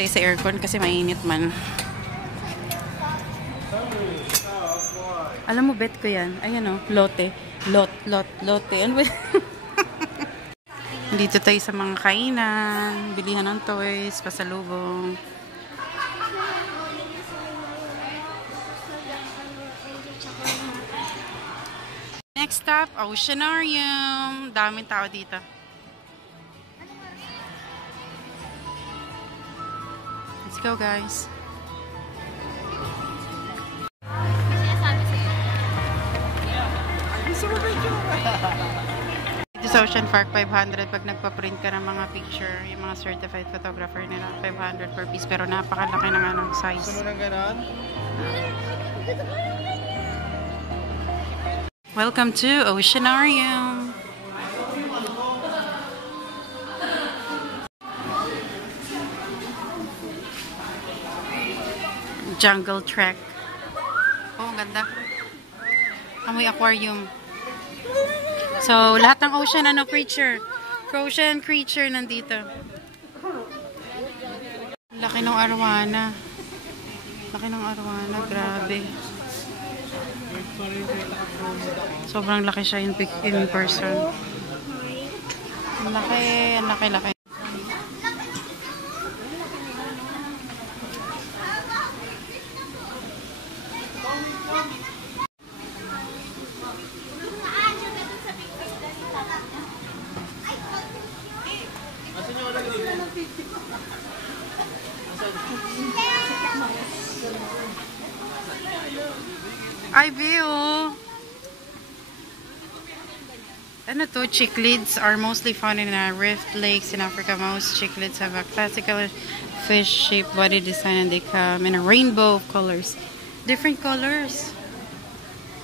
tayo sa aircon kasi mainit man. Alam mo, bet ko yan. Ayan o, lote. Lote. Ano ba? Dito tayo sa mga kainan. Bilihan ng toys, pasalubong. Next stop, Oceanarium. Daming tao dito. Let's go, guys. Dito sa Ocean Park, 500 pag nagpa-print ka ng mga picture. Yung mga certified photographer nila, 500 per piece. Pero napakalaki ng anong size. Ano nang ganon? Welcome to Oceanarium. Jungle Trek. Oh, ganda. Amoy aquarium. So, lahat ng ocean, ocean creature nandito. Laki ng arwana. Grabe. Sobrang laki siya in person. Ang laki. Ay, view. Ano to? Cichlids are mostly found in rift lakes in Africa. Most cichlids have a classical fish-shaped body design and they come in a rainbow of colors. Different colors.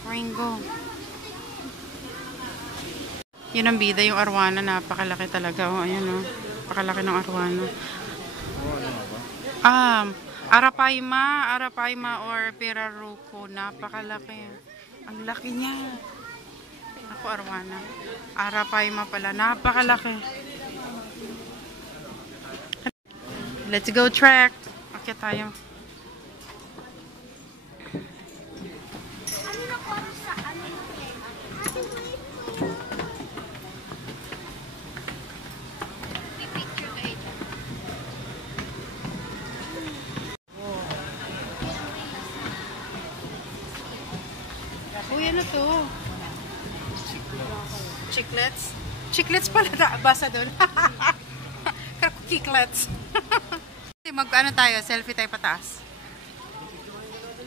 Rainbow. Yun ang bida, yung arwana. Napakalaki talaga. Oh, ayan o. Napakalaki ng arwana. Arapaima or Piraruco. Napakalaki. Ang laki niya. Ako, arwana. Arapaima pala. Napakalaki. Let's go trek. Okay tayo. Uy, ano to? Chiclets? Chiclets pala basa doon. Kiklets. Mag-ano tayo? Selfie tayo pataas.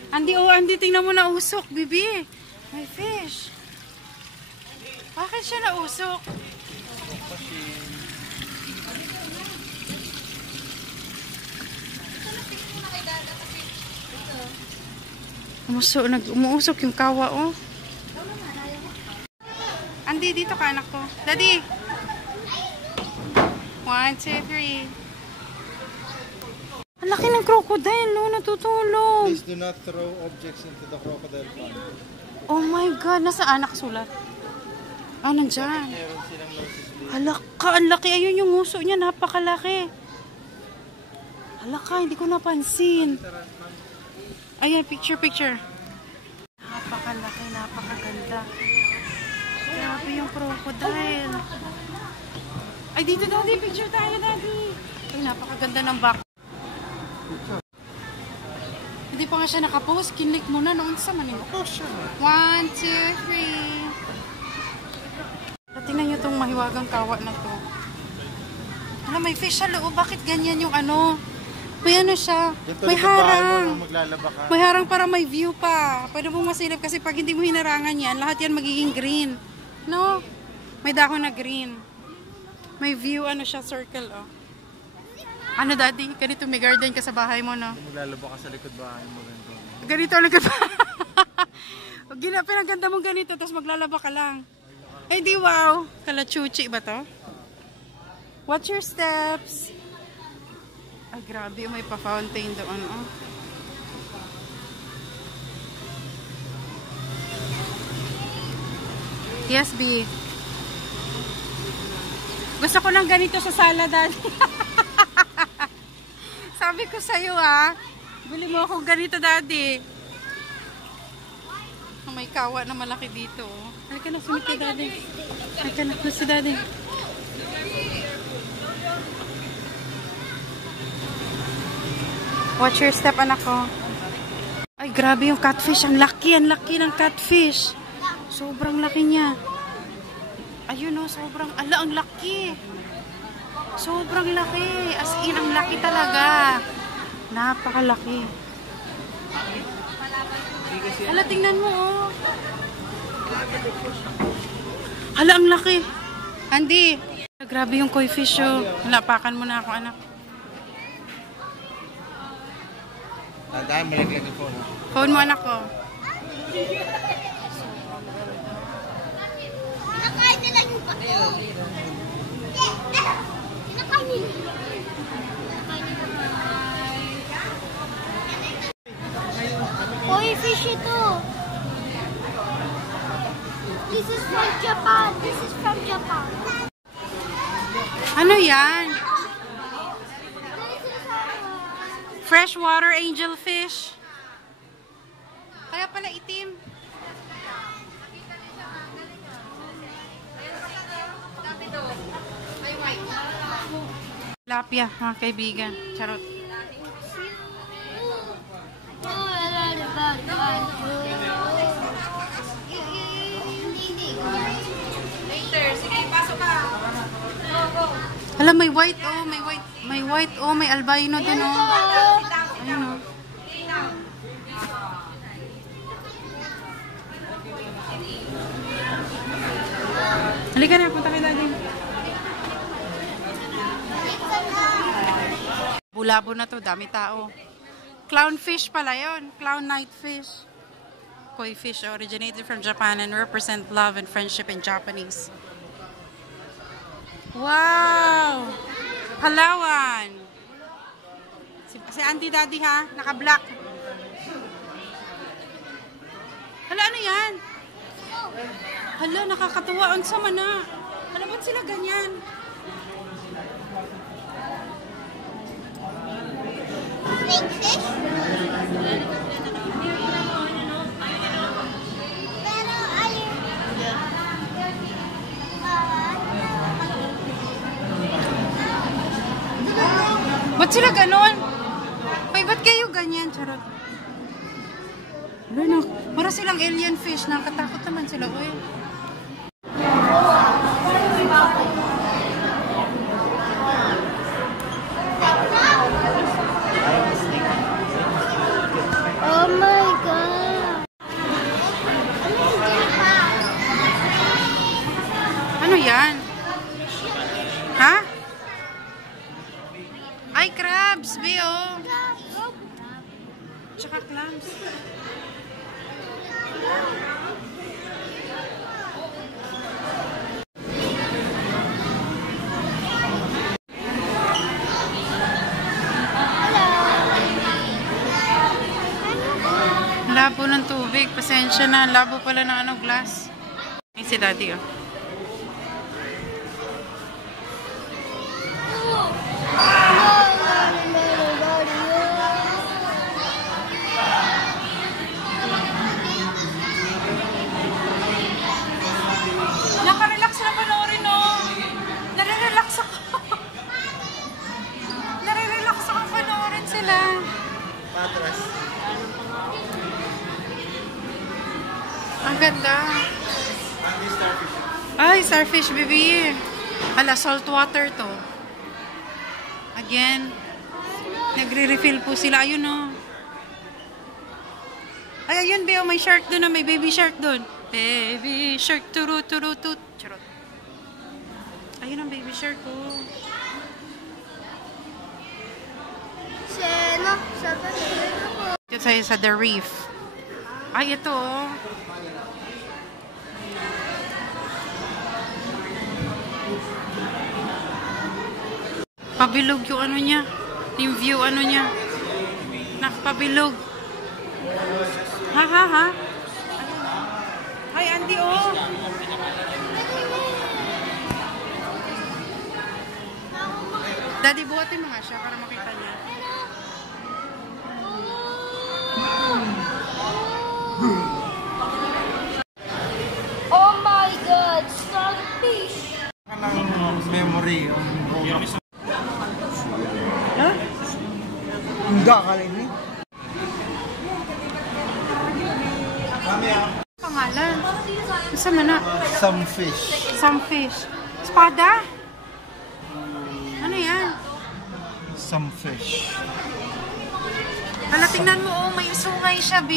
Andi, tingnan mo na usok, bibi. May fish. Bakit siya na usok? Umuusok yung kawa, oh. Andi, dito ka, anak ko. Daddy! 1, 2, 3. Ang laki ng crocodile, no? Natutulog. Please do not throw objects into the crocodile pond. Oh my God, nasaan nakasulat? Ah, nandyan. Meron silang notice. Halaka, ang laki. Ayun yung nguso niya, napakalaki. Halaka, hindi ko napansin. Ayan, picture. Napakalaki, napakaganda. Grabe yung crocodile. Ay, dito daddy, picture tayo daddy. Ay, napakaganda ng back. Hindi pa nga siya nakapost. Kinlik mo na noon sa manila. 1, 2, 3. Tingnan nyo itong mahiwagang kawa na to. Alam, may fish sa loob. Bakit ganyan yung ano? May ano siya, may harang. May harang para may view pa. Pwede mong masilip kasi pag hindi mo hinarangan yan, lahat yan magiging green. No? May dahon na green. May view, ano siya, circle, oh. Ano, daddy? Ganito, may garden ka sa bahay mo, no? Maglalaba ka sa likod bahay mo. Ganito ang likod bahay. Pinaganda mong ganito, tapos maglalaba ka lang. Ay, di, wow. Kalachuchi ba to? Watch your steps. Ay, grabe. May pa-fountain doon. Oh. Yes, B. Gusto ko lang ganito sa sala, daddy. Sa sabi ko sa'yo ha. Bili mo akong ganito, Daddy. Oh, may kawa na malaki dito. Halika na, sumit ka, Daddy. Halika na, si Daddy. Watch your step, anak ko. Ay, grabe yung catfish. Ang laki ng catfish. Sobrang laki niya. Ayun o, sobrang, ala, ang laki. Sobrang laki. As in, ang laki talaga. Napakalaki. Hala, tingnan mo oh. Hala, ang laki. Andy, grabe yung koi fish oh. Lapakan mo na ako, anak. Dahil malaglag yung phone. Phone mo, anak ko. Kinakain nila yung pato. Kinakain nila. Koi fish ito. This is from Japan. This is from Japan. Ano yan? This is Freshwater angelfish. Kaya pala itim. Tilapia, mga kaibigan. Charot. Hala, may white oh, may white. May white oh, may albino dun oh. Ayun oh. Halika na, punta kay Daddy. Bulabo na to, dami tao. Clownfish pala yun. Clown nightfish. Koi fish originated from Japan and represent love and friendship in Japanese. Wow! Palawan! Si Auntie Daddy ha, naka-black. Hala, ano yan? Hala, nakakatuwa. Ang sama na. Ano ba't sila ganyan? snake fish. Pero ayun. Ba't sila ganon? Ay, ba't kayo ganyan? Charot. Ano, para silang alien fish. Nakatakot naman sila. Uy. Oh my God. Ano yan? Ha? Ay, crabs, Bio. Tsaka clams. Labo ng tubig. Pasensya na. Labo pala ng ano, glass. Ay, si Daddy, oh. Nakarelax na panoorin, oh. Nare-relax ako. Nare-relax ako panoorin sila. Patras. Ang ganda. Ay, starfish, baby. Hala, salt water to. Again. Nagre-refill po sila. Ayun, oh. Ay, ayun, Beo. May shark doon, oh. May baby shark doon. Baby shark, turu, turu, tut. Charot. Ayun ang baby shark, oh. Seno, sabi ko. Ito sa The Reef. Ay, ito, oh. Pabilog yung ano niya. Yung view ano niya. Nakapabilog. Ha, ha, ha? Ay, Andy, oh. Daddy, buhatin mo nga siya para makita niya. Enggak kali ini. Pangalan? Gusto mo na? Some fish. Some fish. Espada? Ano yan? Some fish. Hala, tingnan mo, oh, may sungay siya, B.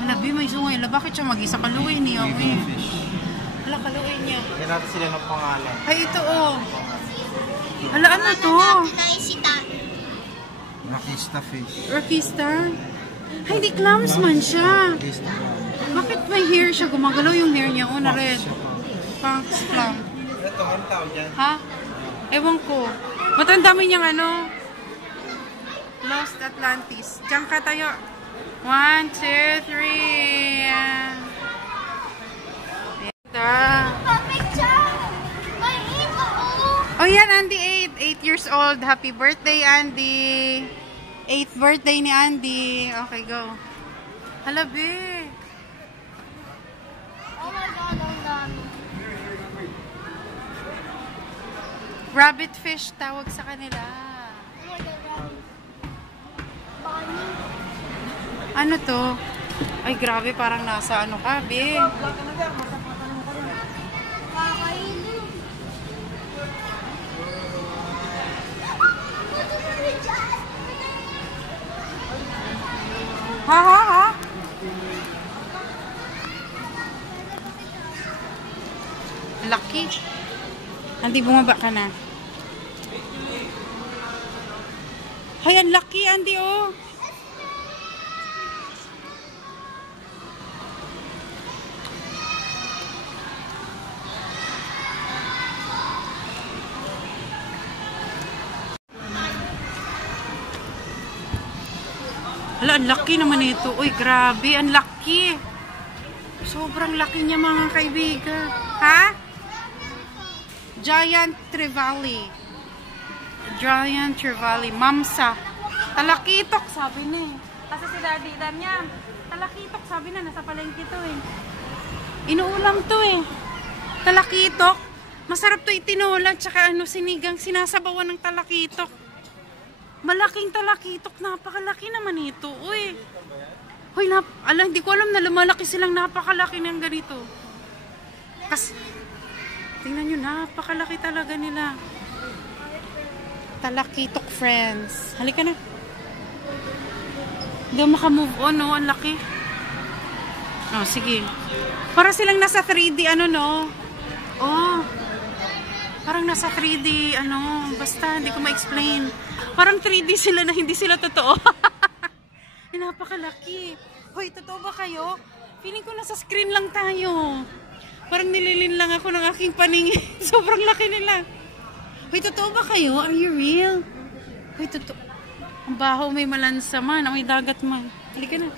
Hala, B, may sungay. Hala, bakit siya mag-isa? Kaluin niya, Baby eh. fish. Hala, kaluin niya. Yan natin sila ng pangalan. Ay, ito, oh. Hala, ano to? Rakista fish. Rakista? Ay, di clamsman siya. Rakista. Bakit may hair siya? Gumagalaw yung hair niya, oh, na red. Punks clam. Ito, ang tawag dyan. Ha? Ewan ko. Matanda mo niyang ano? Lost Atlantis. Diyan ka tayo. 1, 2, 3. Oh yan, Andy 8. 8 years old. Happy birthday, Andy. 8th birthday ni Andy. Okay, go. Hala, be. Oh my God, ang dami. Rabbit fish tawag sa kanila. Oh my God, Bonnie. Ano to? Ay, grabe, parang nasa ano ka, be. Kakainin. Ha, ha, ha? Lucky. Andy, bumaba ka na. Hay, ang lucky, Andy, oh. Hala, ang laki naman ito. Uy, grabe, ang laki. Sobrang laki niya, mga kaibigan. Ha? Giant Trevally. Giant Trevally. Mamsa. Talakitok, sabi na eh. Kasi si Daddy niya. Talakitok, sabi na. Nasa palengke to eh. Inuulam to eh. Talakitok. Masarap to itinula. Tsaka ano, sinigang, sinasabawan ng talakitok. Malaking talakitok, napakalaki naman ito. Uy. Hoy, hindi ko alam na lumalaki silang napakalaki ng ganito. Kasi, tingnan nyo, napakalaki talaga nila. Talakitok, friends. Halika na. Hindi ako makamove on, no? Ang laki. Oh, sige. Para silang nasa 3D, ano, no? Oh. Parang nasa 3D, ano, basta, hindi ko ma-explain. Parang 3D sila na hindi sila totoo. Ay, napakalaki. Hoy, totoo ba kayo? Feeling ko nasa screen lang tayo. Parang nililin lang ako ng aking paningin. Sobrang laki nila. Hoy, totoo ba kayo? Are you real? Hoy, totoo. Ang baho, may malansa man, may dagat man. Halika na.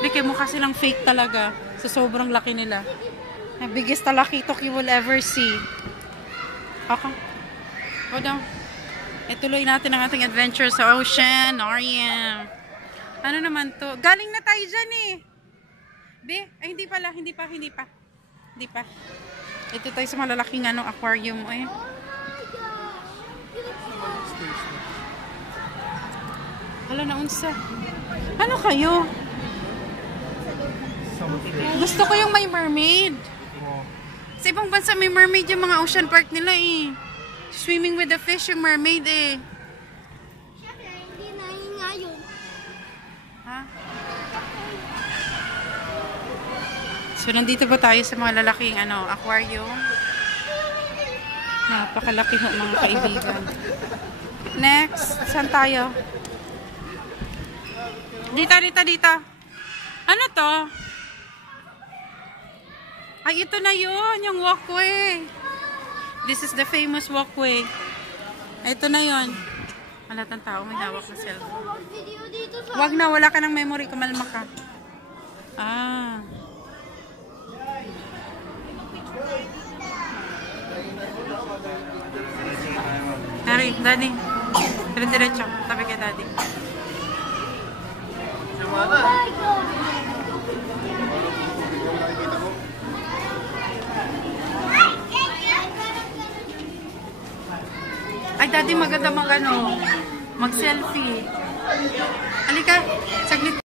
Halika, mukha silang fake talaga. So, sobrang laki nila. The biggest talakitok you will ever see. Okay. Go down. Ituloy natin ang ating adventure sa ocean. Ariam. Ano naman to? Galing na tayo dyan eh. Be? Ay, hindi pala. Hindi pa. Ito tayo sa malalaking aquarium eh. Hala na unsa. Ano kayo? Gusto ko yung may mermaid. Sa ibang bansa may mermaid yung mga ocean park nila eh. Swimming with the fish yung mermaid eh. Siyempre, hindi na yun nga yun. Ha? So, nandito ba tayo sa mga lalaking aquarium? Napakalaki ho mga kaibigan. Next, saan tayo? Dito. Ano to? Ay, ito na yun, yung walkway. This is the famous walkway. Ito na yun. Malatang tao, may hawak na cellphone. Video dito sa... Wag na, wala ka ng memory, kumalma ka. Ah. Harry, Daddy. Diretso, tabi kay Daddy. Oh my God! Ay, Daddy, maganda Mag-selfie. Halika, saglit.